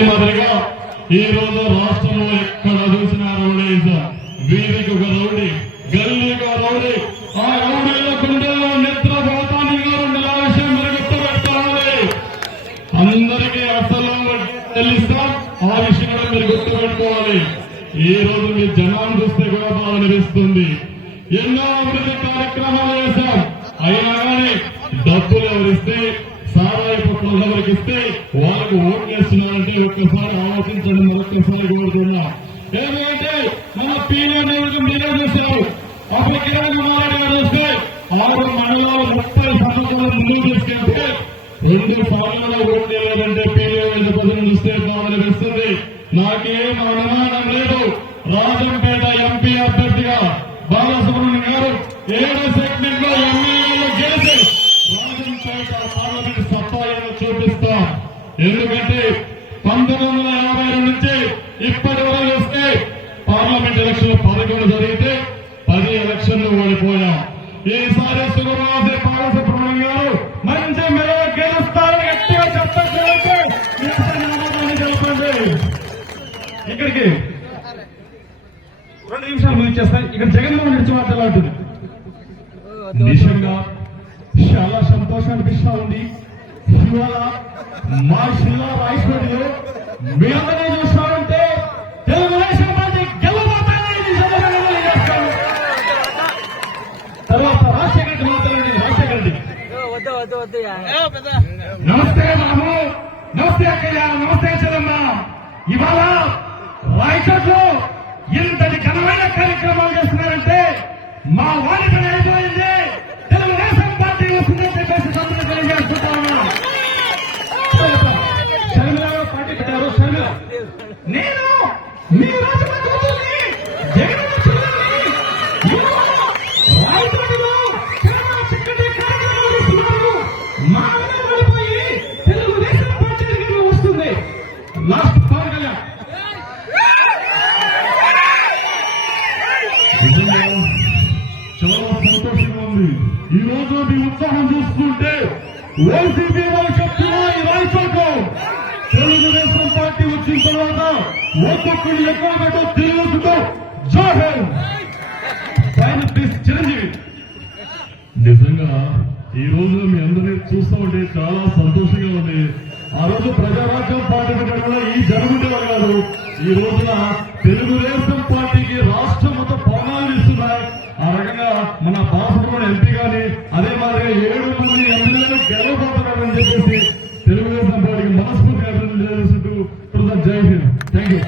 మాదిరిగా ఈ రోజు రాష్ట్రంలో ఎక్కడ చూసిన రౌడీజం వీరికి ఒక రౌడీ గల్లీకి ఒక రౌడీ. ఆ రౌడీల గుండెల్లో నిద్ర పోతాని గారు విషయం మెరుగుతూ పెట్టాలి అందరికీ అసలు తెలుస్తా ఆ విషయం కూడా మీరు గుర్తు పెట్టుకోవాలి ఈ రోజు మీ జనాన్ని చూస్తే కూడా బాగా అనిపిస్తుంది. ఎన్నో అభివృద్ధి కార్యక్రమాలు చేశాం. అయినా కానీ డబ్బులు ఎవరిస్తే వాళ్ళకు ఓట్లు చేస్తున్నారంటే ఒక్కసారి ఆలోచించండి మరొక్కసారి కోరుతున్నా ఏమంటే మన పీలో నియోజకం మీరే చూశారు. అప్పుడు కిరణ్ కుమార్ గారు వస్తే ఆరు మండలాలు ముప్పై సంవత్సరాలు ముందుకు తీసుకెళ్తే రెండు పాలనలో ఓటు లేదంటే పీలో ప్రజలు చూస్తే కావాలనిపిస్తుంది నాకేం అనుమానం లేదు. రాజంపేట ఎంపీ అభ్యర్థిగా బాలసుబ్రహ్మణ్యం గారు ఏడు సెగ్మెంట్లో ఎమ్మెల్యేలు గెలిచి రాజంపేట పార్లమెంట్ సత్తా చూపిస్తాం ఎందుకంటే పంతొమ్మిది వందల యాభై రెండు నుంచి ఇప్పటి వరకు చూస్తే పార్లమెంట్ ఎలక్షన్లు పదకొండు జరిగితే పది ఎలక్షన్లు ఓడిపోయాం. ఈసారి సుగమాసే బాలసుబ్రహ్మణ్యం గారు మంచి మెరవ గెలుస్తారని గట్టిగా చెప్పండి ఇక్కడికి రెండు నిమిషాలు ముగించేస్తాయి ఇక్కడ జగన్మోహన్ రెడ్డి వార్తలు ఉంటుంది? నిజంగా చాలా సంతోషం అనిపిస్తా ఉంది. ఇవాళ మా జిల్లా రాయచోటిలో మీ అందరినీ చూస్తారంటే తెలుగుదేశం పార్టీ గెలవబోతానని తర్వాత రాజశేఖర్ రెడ్డి మాట్లాడండి. రాజశేఖర రెడ్డి. నమస్తే మనము నమస్తే అక్కయ్య. నమస్తే చదమ్మ ఇవాళ రాయచోట్లో ఇంతటి ఘనమైన కార్యక్రమాలు చేస్తున్నారంటే మా వాణిజ్య అవకాశం ఉంది ఈ రోజు మీ ఉత్సాహం చూస్తుంటే వైసీపీ వాళ్ళు చెప్తున్నా ఈ రాయచోట్లో తెలుగుదేశం పార్టీ వచ్చిన తర్వాత ఒక్కొక్కరు ఎక్కడ పెట్టో తెలుగుతో జోహర్ చిరంజీవి. నిజంగా ఈ రోజు మీ అందరినీ చూస్తూ ఉంటే చాలా సంతోషంగా ఉంది. ఆ రోజు ప్రజారాజ్యం పార్టీ పెట్టడం ఈ జరుగుతుండే కాదు. ఈ రోజున తెలుగుదేశం మన బాలసుబ్రహ్మణ్యం ఎంపీ గాని అదే మాదిరిగా ఏడు మంది ఎంపీలను గెలవబోతున్నారని చెప్పేసి తెలుగుదేశం పార్టీకి మనస్ఫూర్తిగా అభినందనలు చేసినట్టు జై హింద్. Thank you